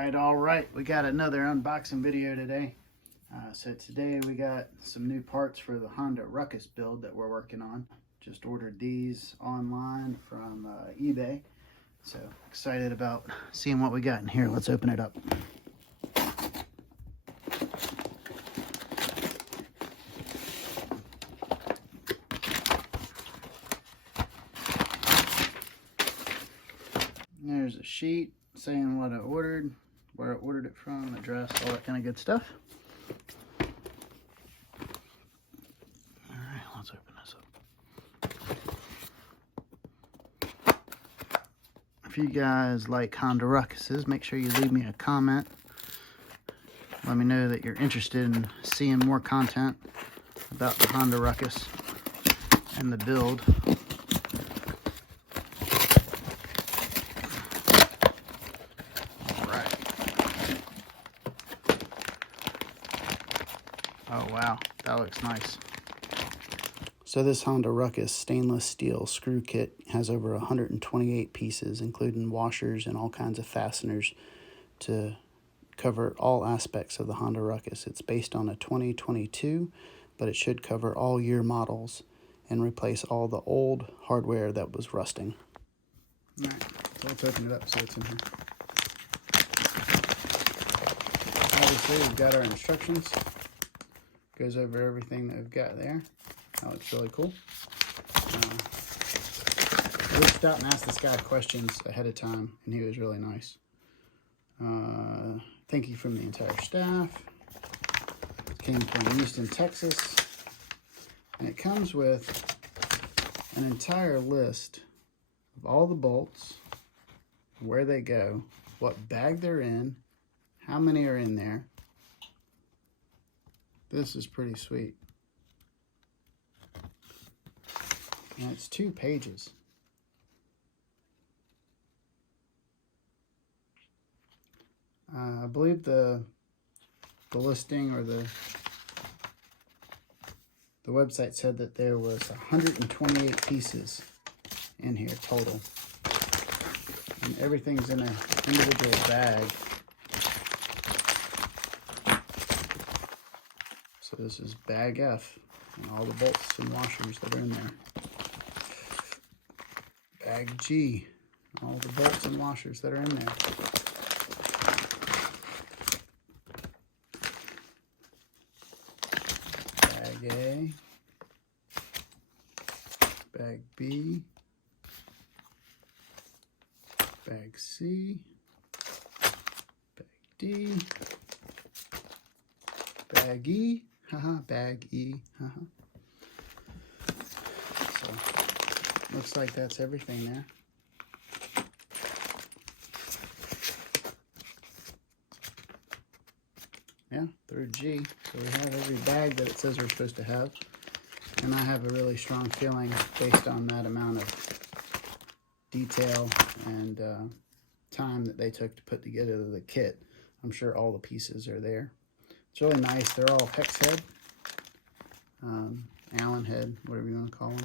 All right, we got another unboxing video today. So today we got some new parts for the Honda Ruckus build that we're working on. Just ordered these online from eBay. So excited about seeing what we got in here. Let's open it up. There's a sheet saying what I ordered, where I ordered it from, address, all that kind of good stuff. All right, let's open this up. If you guys like Honda Ruckuses, make sure you leave me a comment. Let me know that you're interested in seeing more content about the Honda Ruckus and the build. Oh wow, that looks nice. So this Honda Ruckus stainless steel screw kit has over 128 pieces, including washers and all kinds of fasteners to cover all aspects of the Honda Ruckus. It's based on a 2022, but it should cover all year models and replace all the old hardware that was rusting. All right, so let's open it up so it's in here. Obviously, we've got our instructions. Goes over everything that we've got there. That looks really cool. I reached out and asked this guy questions ahead of time, and he was really nice. Thank you from the entire staff. It came from Houston, Texas. And it comes with an entire list of all the bolts, where they go, what bag they're in, how many are in there. This is pretty sweet. And it's 2 pages. I believe the listing or the website said that there was 128 pieces in here total. And everything's in an individual bag. So this is bag F and all the bolts and washers that are in there. Bag G, all the bolts and washers that are in there. Bag A, bag B, bag C, bag D, bag E, bag E, So, looks like that's everything there. Yeah, through G. So we have every bag that it says we're supposed to have. And I have a really strong feeling based on that amount of detail and time that they took to put together the kit. I'm sure all the pieces are there. It's really nice. They're all hex head, Allen head, whatever you want to call them.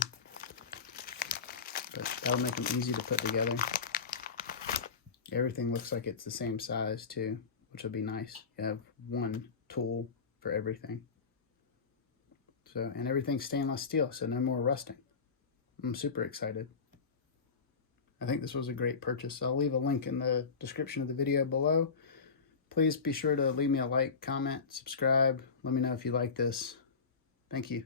But that'll make them easy to put together. Everything looks like it's the same size too, which will be nice. You have one tool for everything. So, and everything's stainless steel, so no more rusting. I'm super excited. I think this was a great purchase. I'll leave a link in the description of the video below. Please be sure to leave me a like, comment, subscribe. Let me know if you like this. Thank you.